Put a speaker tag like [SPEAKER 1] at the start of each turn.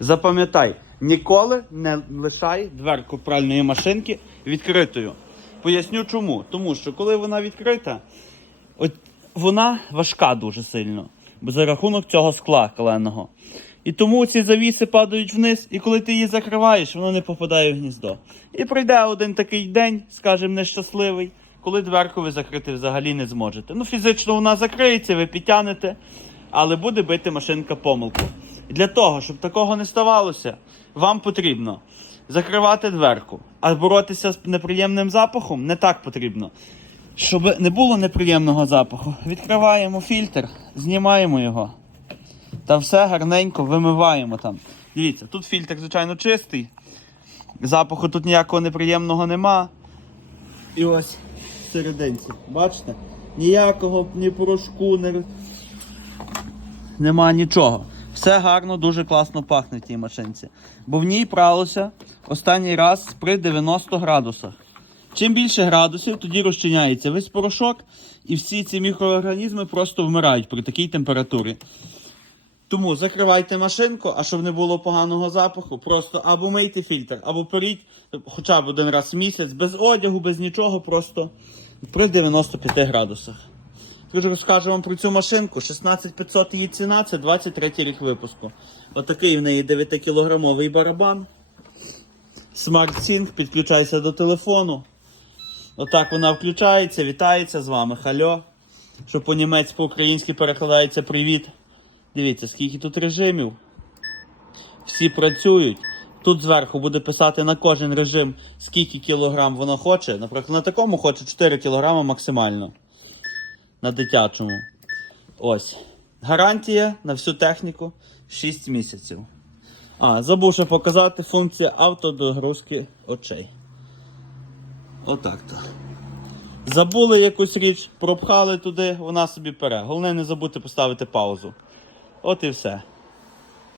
[SPEAKER 1] Запам'ятай, ніколи не лишай дверку пральної машинки відкритою. Поясню чому. Тому що коли вона відкрита, от вона важка дуже сильно, бо за рахунок цього скла каленого. І тому ці завіси падають вниз, і коли ти її закриваєш, воно не попадає в гніздо. І прийде один такий день, скажімо, нещасливий, коли дверку ви закрити взагалі не зможете. Ну, фізично вона закриється, ви підтягнете, але буде бити машинка помилку. І для того, щоб такого не ставалося, вам потрібно закривати дверку, а боротися з неприємним запахом не так потрібно. Щоб не було неприємного запаху, відкриваємо фільтр, знімаємо його. Та все гарненько вимиваємо там. Дивіться, тут фільтр, звичайно, чистий. Запаху тут ніякого неприємного нема. І ось серединці. Бачите? Ніякого ні порошку, ні... нема нічого. Все гарно, дуже класно пахне в тій машинці. Бо в ній пралося останній раз при 90 градусах. Чим більше градусів, тоді розчиняється весь порошок, і всі ці мікроорганізми просто вмирають при такій температурі. Тому закривайте машинку, а щоб не було поганого запаху, просто або мийте фільтр, або періть хоча б один раз в місяць, без одягу, без нічого, просто при 95 градусах. Тож розкажу вам про цю машинку. 16500 її ціна, це 23 рік випуску. Отакий в неї 9-кілограмовий барабан. Sync, підключайся до телефону. Отак вона включається, вітається з вами. Хальо. Що по-німець, по-українськи перекладається привіт. Дивіться, скільки тут режимів. Всі працюють. Тут зверху буде писати на кожен режим, скільки кілограм воно хоче. Наприклад, на такому хоче 4 кілограми максимально. На дитячому. Ось. Гарантія на всю техніку 6 місяців. А, забув ще показати функція автодогрузки очей. Отак то. Забули якусь річ, пропхали туди, вона собі пере. Головне не забути поставити паузу. От і все.